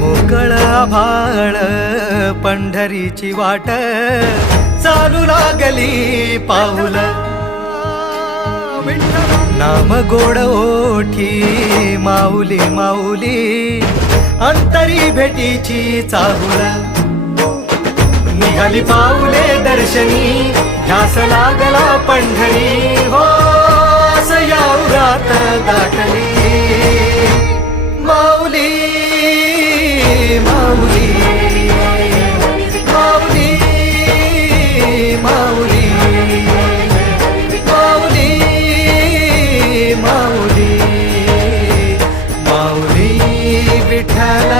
मोकळ आभाळ पंढरीची वाट चालू लागली पाऊल नाम गोड ओठी माऊली माऊली अंतरी भेटीची चाहुल निघाली पाऊले दर्शनी ध्यास लागला पंढरी हो सयाउरात दाटली माऊली माऊली माऊली माऊली माऊली माऊली माऊली विठ्ठल